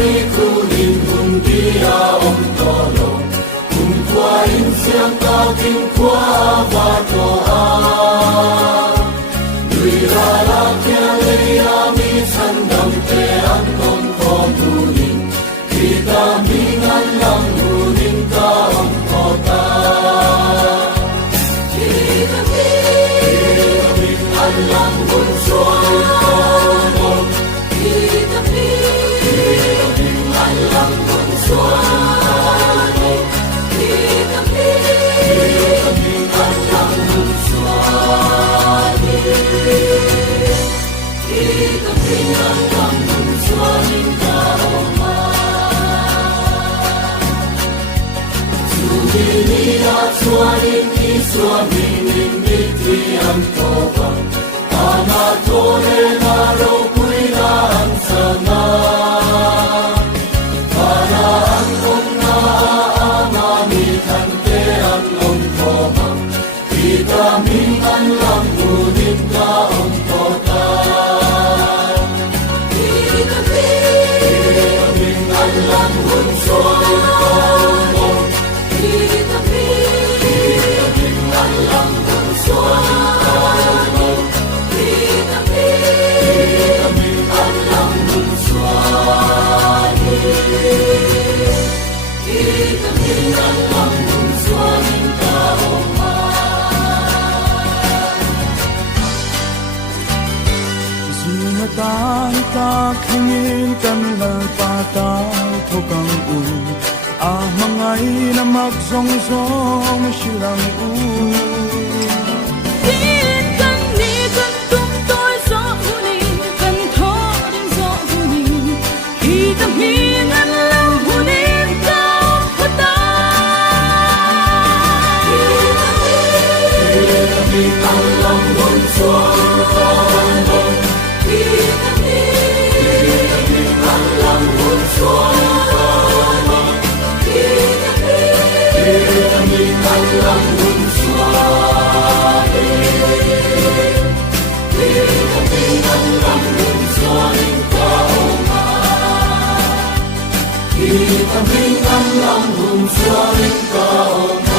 ri kunin hundia om tolo kum kwa in siang ka king kwa va to a lui ra la kya le ya mi san dam te an tom ko tunin kita mingan lang hunin ka om kota kita mingan lang hun suan ko kita mingan lang hun suan ko kita mingan lang hun suan kita mingan lang hun suan ka oma Suminia suanin ni suaminin mitri ang toba Anatole naro puila ang sama Para ang kong naaamami kante ang long koma Kita mingan lang ngunit ka ang kota Kita mingan lang hunsoin ka Kita mingan lang hunsoin ka Kita mingan lang hunsoin Kita mingan lang hunsoin ka oma Sinatan ka kingin kan lalpataw tukang mangay na magsong-song silang Tin kan ni kan tung tôi gió hunin kan tho ding gió hunin kita mingan lang hunin kau kota Kita mingan lang hun suan ka Kita mingan lang hun suan ka Kita mingan lang hun suan Kita mingan lang hun suan ka oma Kita mingan lang hun suan ka oma